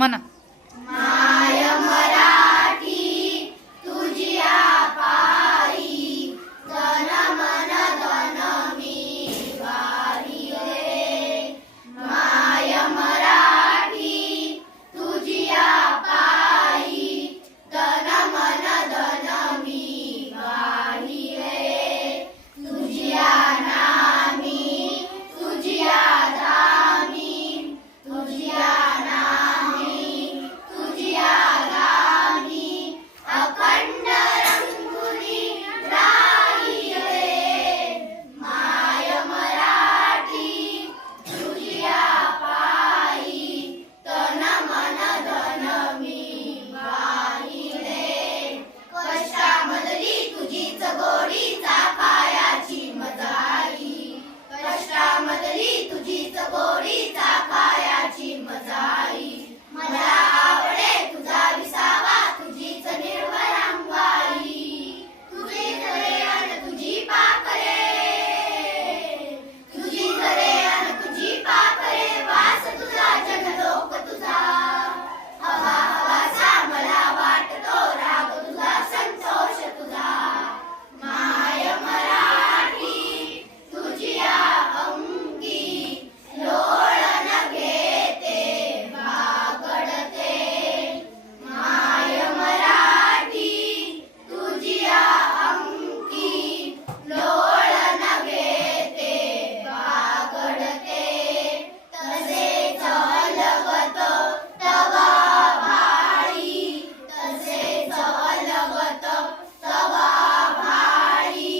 म्हणा. माय मराठी तुझिया पायी धन मन धन मी वारी रे. माय मराठी तुझिया पायी धन मन धन मी वारी रे. तुझिया नामी तुझिया धामी तुझिया अखंड रंगुली राई रे. माय मराठी तुझिया पायी तन मन धन मी वाही रे. कष्टामधली तुझीच गोडी चाखायाची मजाई. कष्टामधली तुझीच गोडी चाखायाची मजाई. मला आवडे तुझा विसावा तुझीच निर्मळ अंगाई. तुझी झरे अन तुझी पाखरे तुझी झरे अन तुझी पाखरे. वास तुझा जनलोक तुझा हवा हवासा मला वाटतो. राग तुझा संतोष तुझा. माय मराठी तुझिया अंगी लोळण घेते बागडते. माय मराठी तुझिया अंगी लोळण घेते बागडते. तसेच अलगत तवा भाळी तसेच अलगत तवा भाळी.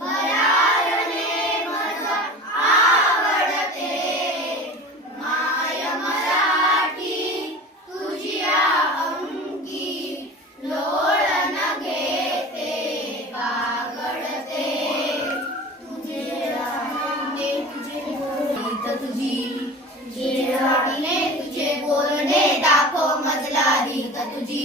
भरारणे मज आवडते. माय मराठी तुझिया अंगी लोळण घेते बागडते. तुझे राहणे तुझे बोलणे तुझी तुझे राहणे तुझे बोलणे दाखव मजला रीत तुझी.